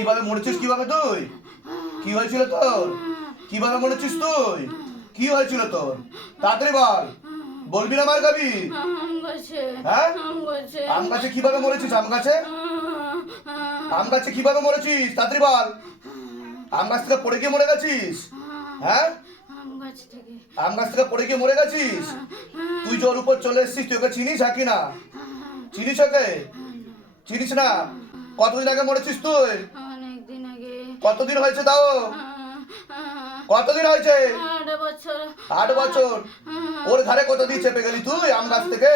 কীভাবে মরেছিস, কীভাবে তুই? কি হয়েছিল তোর? কীভাবে মরেছিস তুই? কি হয়েছিল তোর? তাড়াতাড়ি বল। বলবি না মার খাবি হ্যাঁ? আম গাছে কীভাবে মরেছিস, আম গাছে? আম গাছে কীভাবে মরেছিস? তাড়াতাড়ি বল। আম গাছ থেকে পড়ে গিয়ে মরে গেছিস? হ্যাঁ? আম গাছ থেকে পড়ে গিয়ে মরে গেছিস? তুই ওর উপর চলে এসেছিস, তুই ওকে চিনিস হাকি না? চিনিস ওকে? চিনিস না? কতদিন আগে মরেছিস তুই? কতদিন হয়েছে তাও কতদিন হয়েছে আট বছর ওর ধারে কত দিয়ে চেপে গেলি তুই আম গাছ থেকে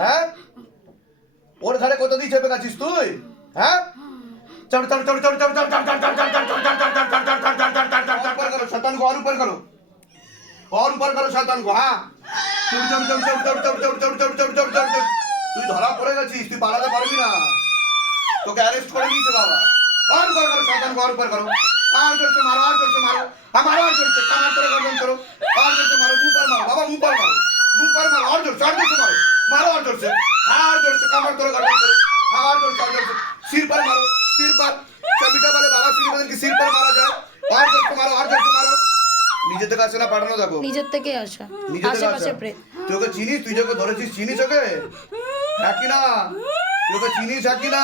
হ্যাঁ ওর ধারে কত দিয়ে চেপে গেছিস তুই হ্যাঁ চড় উপর উপর তুই গেছিস তুই পারবি না তোকে অ্যারেস্ট করে দিয়েছে বাবা और ऊपर करो शैतान को और ऊपर करो और जोर से मारो और जोर से मारो हमारा और जोर से कमर तोड़ो गर्दन करो और जोर से मारो मुंह पर मारो बाबा मुंह पर मारो मुंह पर मारो और जोर से और जोर से मारो मारो और जोर से हाँ और जोर से कमर तोड़ो गर्दन करो हाँ और जोर से और जोर से सिर पर मारो सिर पर चमिटा वाले बाबा सिर बदन के सिर पर मारा जाए और जोर से मारो और जोर से मारो নিজে থেকে আসে না পাঠানো দেখো নিজের থেকে আসা নিজে থেকে আশেপাশে আসা প্রেত তুই ওকে চিনিস তুই যে ওকে ধরেছিস চিনিস ওকে থাকি না তুই ওকে চিনিস থাকি না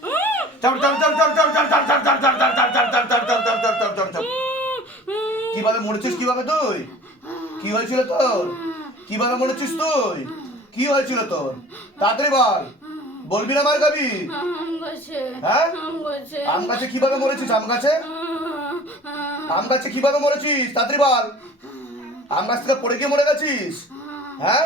কীভাবে মরেছিস কীভাবে তুই কি হয়েছিল তোর কীভাবে মরেছিস তুই কি হয়েছিল তোর তাড়াতাড়ি বল বলবি না মার খাবি হ্যাঁ আম গাছে কীভাবে মরেছিস আম গাছে আম গাছে কীভাবে মরেছিস তাড়াতাড়ি বল আম গাছ থেকে পড়ে গিয়ে মরে গেছিস হ্যাঁ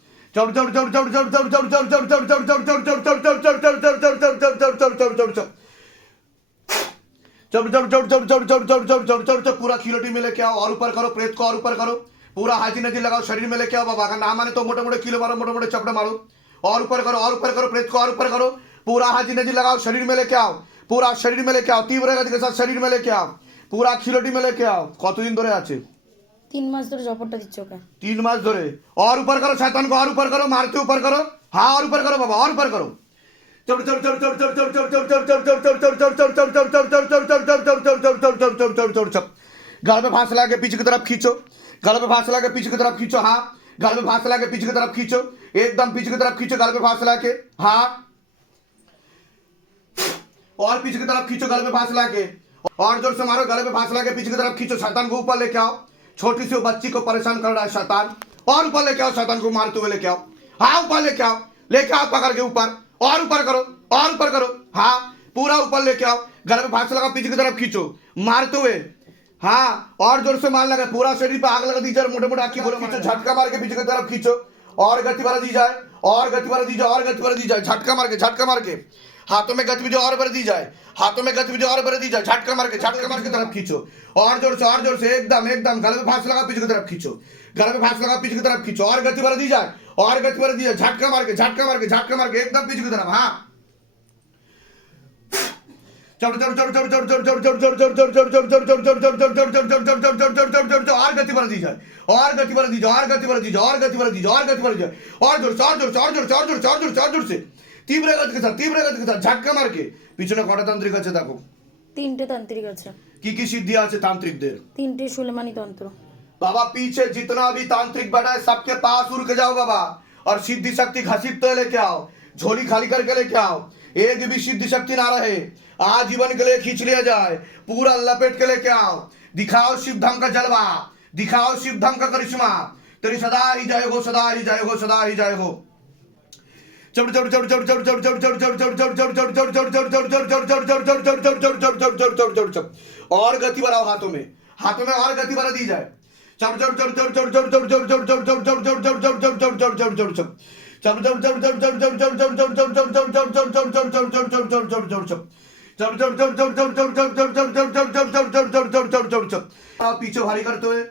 पूरा खिलोटी में लेके आओ और ऊपर करो प्रेत को और ऊपर करो पूरा हाथी नदी लगाओ शरीर में लेके आओ बाबा का ना माने तो मोटे मोटे किलो मारो मोटे मोटे चपड़े मारो और ऊपर करो और ऊपर करो प्रेत को और ऊपर करो पूरा हाथी नदी लगाओ शरीर में लेके आओ पूरा शरीर में लेके आओ तीव्र गति के साथ शरीर में लेके आओ पूरा खिलोटी में लेके आओ কতদিন ধরে আছে তিন মাস ধরে জপরটা দিচ্ছ ওকে তিন মাস ধরে और ऊपर करो शैतान को और ऊपर करो मारते ऊपर करो हाँ और ऊपर करो बाबा और ऊपर करो गल पे फांस लगा के पीछे की तरफ़ खींचो गल पे फांस लगा के पीछे की तरफ़ खींचो हाँ गल पे फांस लगा के पीछे की तरफ़ खींचो एकदम पीछे की तरफ़ खींचो गल पे फांस लगा के हाँ और पीछे की तरफ़ खींचो गल पे फांस लगा के और ज़ोर से मारो गले पे फांस लगा के पीछे की तरफ़ खींचो शैतान को ऊपर लेके आओ छोटी सी बच्ची को परेशान कर रहा है शैतान। और ऊपर लेके आओ, शैतान को मारते हुए लेके आओ। हाँ ऊपर लेके आओ। लेके आओ पकड़ के ऊपर। और ऊपर करो, और ऊपर करो। हाँ पूरा ऊपर लेके आओ। गले में फांस लगा, पीछे की तरफ़ खींचो। मारते हुए। हाँ और ज़ोर से मार लगा, पूरा शरीर पे आग लगा दीजिए और मोटे मोटे आखी बोलो खींचो झटका मार के पीछे की तरफ़ खींचो। और गति बढ़ा दी जाए, और गति बढ़ा दी जाए, और गति बढ़ा दी जाए। झटका मार के, झटका मार के। हाथों में गतिविधि और बढ़ दी जाए हाथों में गतिविधि और बढ़ दी जाए झटका मार के झटका मार के तरफ़ खींचो और ज़ोर से और ज़ोर से एकदम एकदम गले में फांस लगा पीछे की तरफ़ खींचो गले में फांस लगा पीछे की तरफ़ खींचो और गति बढ़ा दी जाए और गति बढ़ा दी जाए झटका मार के झटका मार के झटका मार के एकदम पीछे की तरफ़ हाँ और गति बढ़ा दी जाए और गति बढ़ा दी जाए और गति बढ़ा दी जाए और गति बढ़ा दी जाए और गति बढ़ा जाए और ज़ोर से और ज़ोर से और ज़ोर से और ज़ोर से और ज़ोर से और ज़ोर से তীব্র গতিকে চার তীব্র গতিকে চার ঝাক্কা মারকে পিছনে কটা তান্ত্রিক আছে দেখো তিনটে তান্ত্রিক আছে কি কি সিদ্ধি আছে তান্ত্রিকদের তিনটে সুলেমানি তন্ত্র बाबा पीछे जितना भी तांत्रिक बैठा है सबके पास उड़ के जाओ बाबा और सिद्धि शक्ति घसीट तो लेके आओ झोली खाली करके लेके आओ एक भी सिद्धि शक्ति ना रहे आजीवन के लिए खींच लिया जाए पूरा लपेट के लेके आओ दिखाओ शिव धाम का जलवा दिखाओ शिव धाम का करिश्मा तेरी सदा ही जय हो सदा ही जय हो सदा ही जय हो और गति बढ़ाओ हाथों में हाथों में और गति बढ़ा दी जाए पीछे भारी करते हुए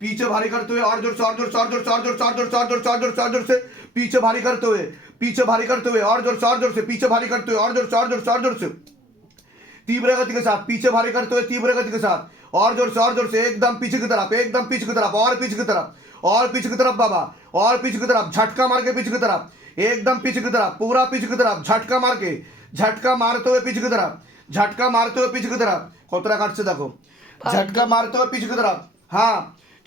पीछे भारी करते हुए और ज़ोर से और ज़ोर से और ज़ोर से और ज़ोर से और ज़ोर से और ज़ोर से और ज़ोर से और ज़ोर से पीछे भारी करते हुए पीछे भारी करते हुए और ज़ोर से और ज़ोर से पीछे भारी करते हुए और ज़ोर से और ज़ोर से और ज़ोर से तीव्र गति के साथ पीछे भारी करते हुए तीव्र गति के साथ और ज़ोर से और ज़ोर से एकदम पीछे की तरफ़ एकदम पीछे की तरफ़ और पीछे की तरफ़ और पीछे की तरफ़ बाबा और पीछे की तरफ़ झटका मार के पीछे की तरफ़ एकदम पीछे की तरफ़ पूरा पीछे की तरफ़ झटका मार के झटका मारते हुए पीछे की तरफ़ झटका मारते हुए पीछे की तरफ़ कोतरा काट से देखो झटका मारते हुए पीछे की तरफ़ हाँ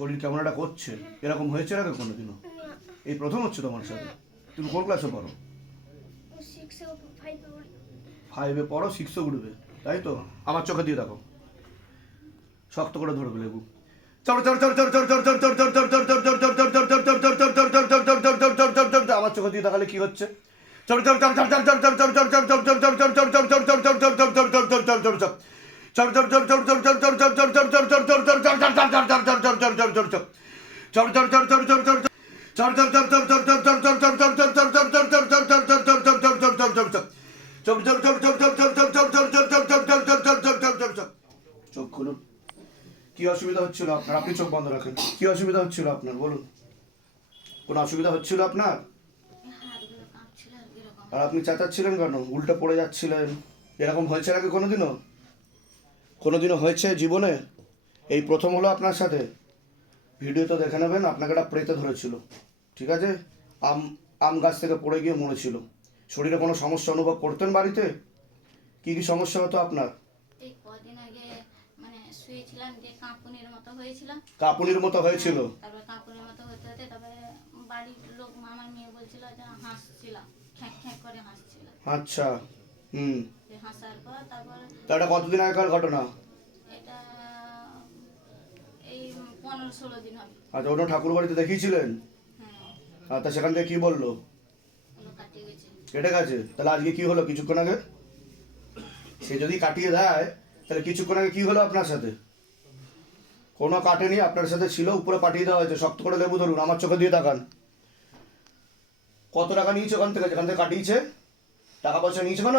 শরীর কেমন একটা করছে এরকম হয়েছে না কোনোদিনও এই প্রথম হচ্ছে তোমার সাথে তুমি কোন ক্লাসে পড়ো ফাইভে পড়ো সিক্সে উঠবে তাই তো আমার চোখে দিয়ে দেখো শক্ত করে ধরবে লেবু আমার চোখে দিয়ে দেখালে কি হচ্ছে চোখ খুলুন কি অসুবিধা হচ্ছিল আপনার আপনি চোখ বন্ধ রাখেন কি অসুবিধা হচ্ছিল আপনার বলুন কোনো অসুবিধা হচ্ছিল আপনার আর আপনি চেঁচাচ্ছিলেন কেন উল্টে পড়ে যাচ্ছিলেন এরকম হয়েছে নাকি কোনোদিনও কোনোদিনও হয়েছে জীবনে? এই প্রথম হলো আপনার সাথে। ভিডিও তো দেখে নেবেন আপনাকে একটা প্রেতে ধরেছিল। ঠিক আছে? আম আম গাছ থেকে পড়ে গিয়ে মরেছিল। শরীরে কোনো সমস্যা অনুভব করতেন বাড়িতে? কি কি সমস্যা হতো আপনার? কদিন আগে মানে শুয়েছিলাম কাঁপুনির মতো হয়েছিল। কাপুনির মতো হয়েছিল? তারপরে কাঁপুনির মতো হতে হতে তারপরে বাড়ির লোক আমার মেয়ে বলছিল যে হাসছিলাম খ্যাঁক খ্যাঁক করে হাসছিলাম আচ্ছা হুম। হাসার পর তারপরে তা এটা কতদিন আগেকার ঘটনা? এটা এই পনেরো ষোলো দিন হবে। আচ্ছা ওটা ঠাকুর বাড়িতে দেখিয়েছিলেন? হ্যাঁ। আর তা সেখান থেকে কি বলল? ওগুলো কাটিয়ে গেছে। কেটে গেছে তাহলে আজকে কি হলো? কিছুক্ষণ আগে? সে যদি কাটিয়ে দেয় তাহলে কিছুক্ষণ আগে কি হলো আপনার সাথে? কোনো কাটেনি আপনার সাথে ছিল উপরে পাঠিয়ে দেওয়া হয়েছে। শক্ত করে লেবু ধরুন আমার চোখে দিয়ে তাকান। কত টাকা নিয়েছে ওখান থেকে? যেখান থেকে কাটিয়েছে? টাকা পয়সা নিয়েছে কেন?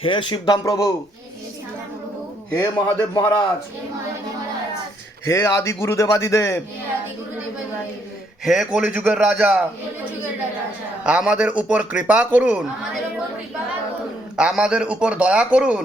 হে শিবধাম প্রভু হে মহাদেব মহারাজ হে আদি গুরুদেবাদিদেব হে কলিযুগের রাজা আমাদের উপর কৃপা করুন আমাদের উপর দয়া করুন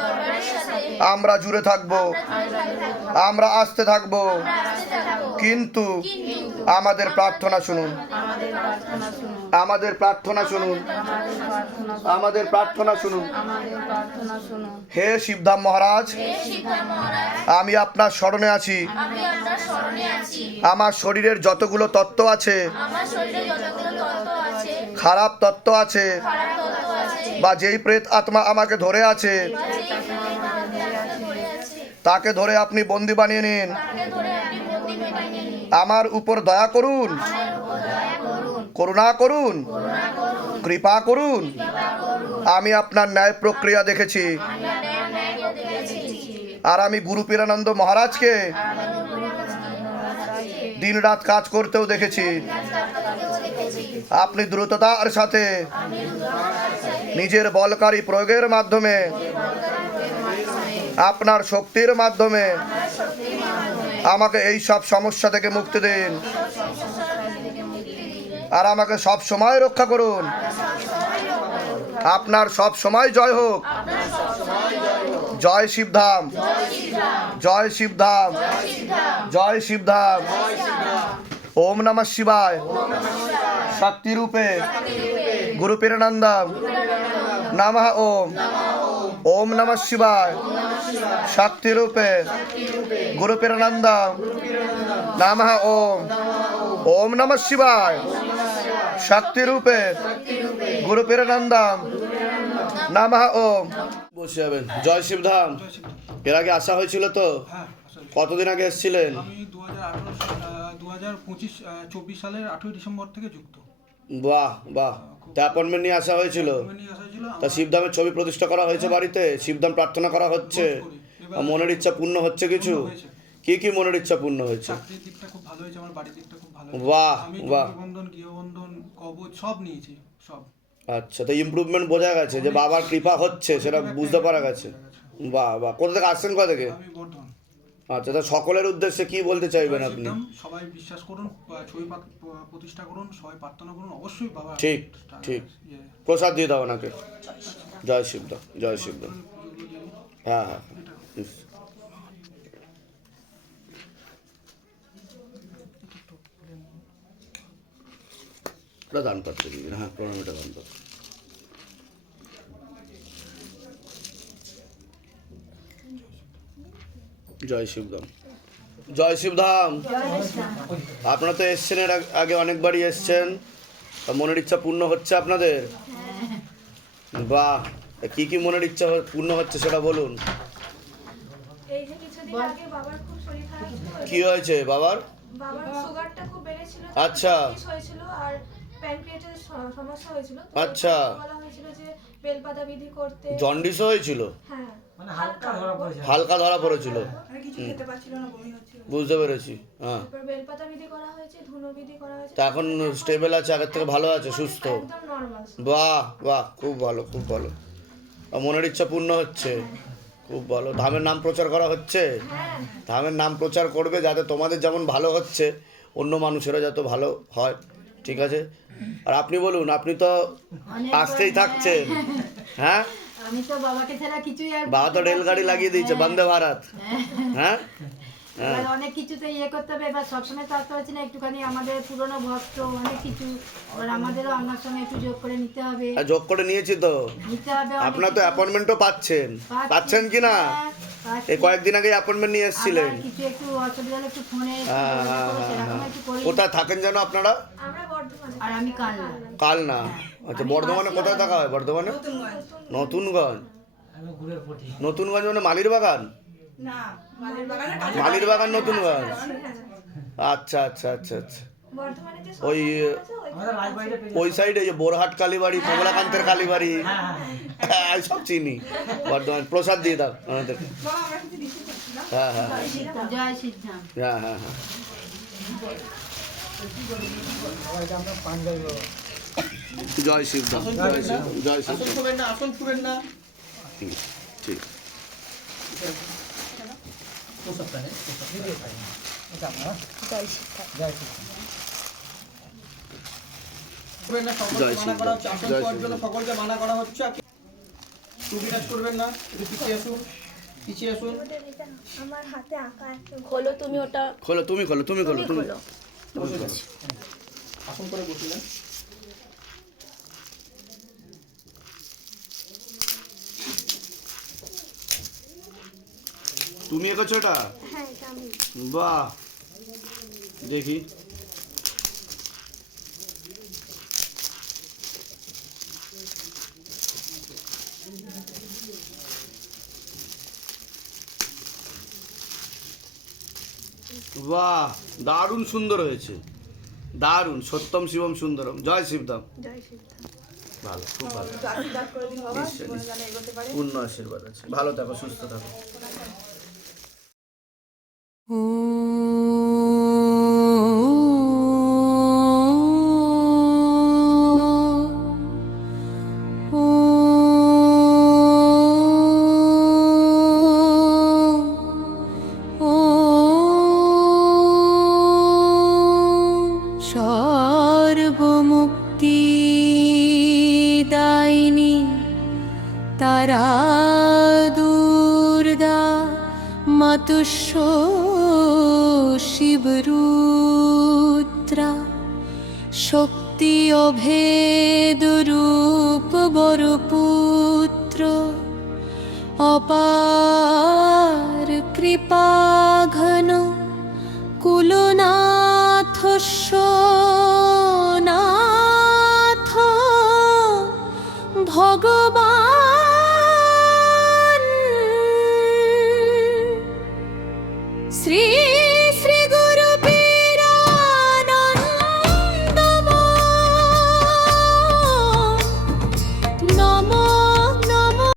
আমরা জুড়ে থাকব। আমরা আসতে থাকব। কিন্তু আমাদের প্রার্থনা শুনুন। আমাদের প্রার্থনা শুনুন। আমাদের প্রার্থনা শুনুন। হে শিবধাম মহারাজ, আমি আপনার স্মরণে আছি। আমার শরীরের যতগুলো তত্ত্ব আছে, খারাপ তত্ত্ব আছে, বা যেই প্রেত আত্মা আমাকে ধরে আছে তাকে ধরে আপনি বন্দি বানিয়ে নিন। আমার উপর দয়া করুন। করুণা করুন। কৃপা করুন। আমি আপনার ন্যায় প্রক্রিয়া দেখেছি। আর আমি গুরু পীরানন্দ মহারাজকে দিন রাত কাজ করতেও দেখেছি। আপনি দ্রুততার সাথে নিজের বলকারী প্রয়োগের মাধ্যমে আপনার শক্তির মাধ্যমে আমাকে এই সব সমস্যা থেকে মুক্তি দিন। আর আমাকে সব সময় রক্ষা করুন। আপনার সব সময় জয় হোক। জয় শিবধাম জয় শিবধাম জয় শিবধাম ওম নমঃ শিবায়। শক্তি রূপে গুরু পীরানন্দম নমঃ ওম। ওম নমঃ শিবায়। শক্তি রূপে। গুরু পীরানন্দম নমঃ ওম। ওম নমঃ শিবায়। শক্তি রূপে। গুরু পীরানন্দম নমঃ ওম। বসে যাবেন জয় শিবধাম। এর আগে আসা হয়েছিল তো? হ্যাঁ কতদিন আগে এসেছিলেন? আমি দু হাজার আঠারো দু হাজার পঁচিশ চব্বিশ সালের আঠেরোই ডিসেম্বর থেকে যুক্ত। বাহ বাহ। তা অ্যাপয়েন্টমেন্ট নিয়ে আসা হয়েছিল? তা শিবধামের ছবি প্রতিষ্ঠা করা হয়েছে বাড়িতে? শিবধাম প্রার্থনা করা হচ্ছে? মনের ইচ্ছা পূর্ণ হচ্ছে কিছু। কি কি মনের ইচ্ছা পূর্ণ হয়েছে? দিকটা খুব ভালো হয়েছে আমার বাড়ির দিকটা খুব ভালো বাহ, বাহ। বন্ধন গৃহবন্ধন কবচ সব নিয়েছি সব। আচ্ছা তো ইমপ্রুভমেন্ট বোঝা গেছে যে বাবার কৃপা হচ্ছে সেটা বুঝতে পারা গেছে। বাহ বাহ। কোথা থেকে আসছেন কোথা থেকে? আমি বর্ধমান। আচ্ছা তা সকলের উদ্দেশ্যে কি বলতে চাইবেন আপনি? সবাই বিশ্বাস করুন ছবি প্রতিষ্ঠা করুন সবাই প্রার্থনা করুন অবশ্যই বাবা ঠিক, ঠিক। ইয়ে, প্রসাদ দিয়ে দাও ওনাকে। জয় শিবদাম জয় দিয়ে হ্যাঁ হ্যাঁ হ্যাঁ। দান পাত্র হ্যাঁ প্রণামীটা দান পাত্র জয় শিবধাম। জয় শিবধাম। আপনারা তো এসছেন এর আগে অনেকবারই এসছেন। তা মনের ইচ্ছা পূর্ণ হচ্ছে আপনাদের? বাহ তা কি কি মনের ইচ্ছা পূর্ণ হচ্ছে সেটা বলুন। কি হয়েছে বাবার? আচ্ছা। আর প্যানক্রিয়াসের সমস্যা হয়েছিল। আচ্ছা। বলা হয়েছিল যে বেলপাতা বিধি করতে জন্ডিসও হয়েছিল? হ্যাঁ। হালকা ধরা পড়েছিল হালকা ধরা পড়েছিল। বুঝতে পেরেছি হ্যাঁ। বেলপাতা বিধি করা হয়েছে ধুনো বিধি করা হয়েছে। তা এখন স্টেবল আছে আগের থেকে ভালো আছে সুস্থ। একদম নর্মাল বাহ বাহ খুব ভালো খুব ভালো। মনের ইচ্ছা পূর্ণ হচ্ছে। খুব ভালো। ধামের নাম প্রচার করা হচ্ছে? হ্যাঁ। ধামের নাম প্রচার করবে যাতে তোমাদের যেমন ভালো হচ্ছে অন্য মানুষেরও যাতে ভালো হয়। ঠিক আছে? আর আপনি বলুন আপনি তো আসতেই থাকছেন। হ্যাঁ। আমি তো বাবাকে ছাড়া কিছুই আর বাবা তো রেলগাড়ি লাগিয়ে দিয়েছে বন্দে ভারত। হ্যাঁ? হ্যাঁ। অনেক কিছুতে ইয়ে করতে হবে এবার সবসময় তো আসতে পারছি না একটুখানি আমাদের পুরনো ভক্ত অনেক কিছু। এবার আমাদেরও আমার সঙ্গে একটু যোগ করে নিতে হবে। যোগ করে নিয়েছি তো। নিতে হবে আপনার তো। অ্যাপয়েন্টমেন্টও পাচ্ছেন। পাচ্ছেন কি না হ্যাঁ। এই কয়েকদিন আগে অ্যাপয়েন্টমেন্ট নিয়ে এসেছিলেন। আবার কিছু একটু অসুবিধা হলে একটু ফোনে হ্যাঁ হ্যাঁ হ্যাঁ কোথায় থাকেন যেন আপনারা? আমরা বর্ধমানে। আর আমি কাল না আচ্ছা বর্ধমানে কোথায় থাকা হয়? বর্ধমানে? নতুনগঞ্জ। নতুনগঞ্জ মানে মালির বাগান মালির বাগান নতুনগঞ্জ। আচ্ছা আচ্ছা আচ্ছা আচ্ছা। ওই ওই সাইডে যে বোরহাট কালীবাড়ি কমলাকান্তের কালীবাড়ি। হ্যাঁ সব চিনি। বর্ধমান প্রসাদ দিয়ে দাও আমাদের হ্যাঁ হ্যাঁ হ্যাঁ। জয় সিদ্ধান্ত। হ্যাঁ হ্যাঁ হ্যাঁ। জয় জয় শিব জয় শিব ছুবেন না আসন ছুবেন না। ঠিক। ঠিক জয় আসন জয় ছোঁয়ার জন্য শ্রীরাম। সকলকে মানা করা হচ্ছে আর টু করবেন না একটু পিছিয়ে আসুন পিছিয়ে আসুন। আমার হাতে আঁকা খোলো তুমি ওটা। খোলো তুমি খোলো তুমি খোলো তুমি আসন করে বসিলেন তুমি এগোছো এটা? হ্যাঁ এটা বাহ। দেখি। বাহ দারুণ সুন্দর হয়েছে। দারুণ সত্যম শিবম সুন্দরম। জয় শিবদাম। দাম ভালো খুব ভালো। নিশ্চয়, নিশ্চয়। পূর্ণ আশীর্বাদ আছে। ভালো থাকো সুস্থ থাকো। অভেদ রূপ বরপুত্র অপার